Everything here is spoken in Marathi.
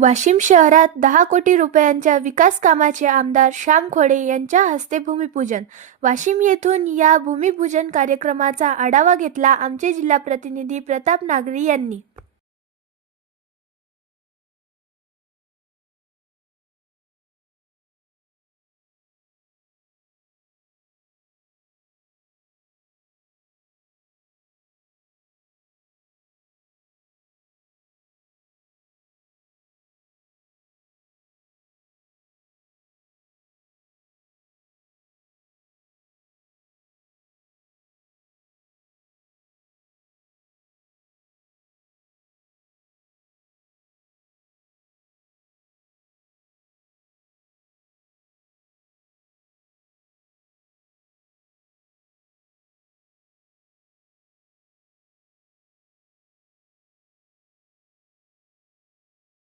वाशिम शहरात दहा कोटी रुपयांच्या विकास कामाचे आमदार श्याम खोडे यांच्या हस्ते भूमिपूजन. वाशिम येथून या भूमिपूजन कार्यक्रमाचा आढावा घेतला आमचे जिल्हा प्रतिनिधी प्रताप नागरी यांनी.